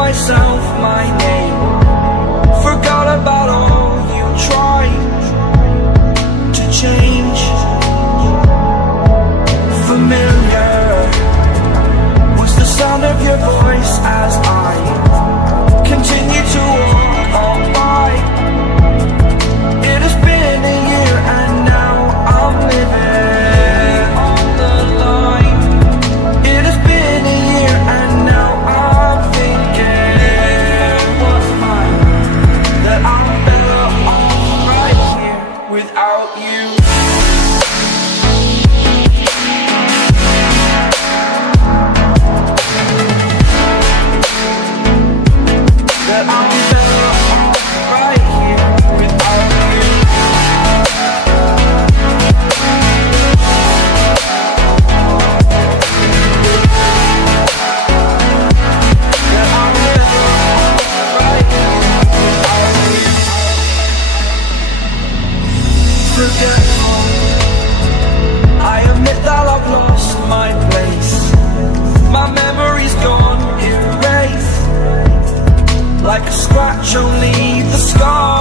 myself my name. Forgot about all you tried to change. Familiar was the sound of your voice as I continue to walk on by. It has been a year and now I'm living on the line. It has been a year and now I'm thinking what's mine, that I'm better off right here without you. That I'm better off right here without you. That I'm better off right here without you. Forgetful, I admit that I've lost my place. My memory's gone erased, like a scratch, only the scar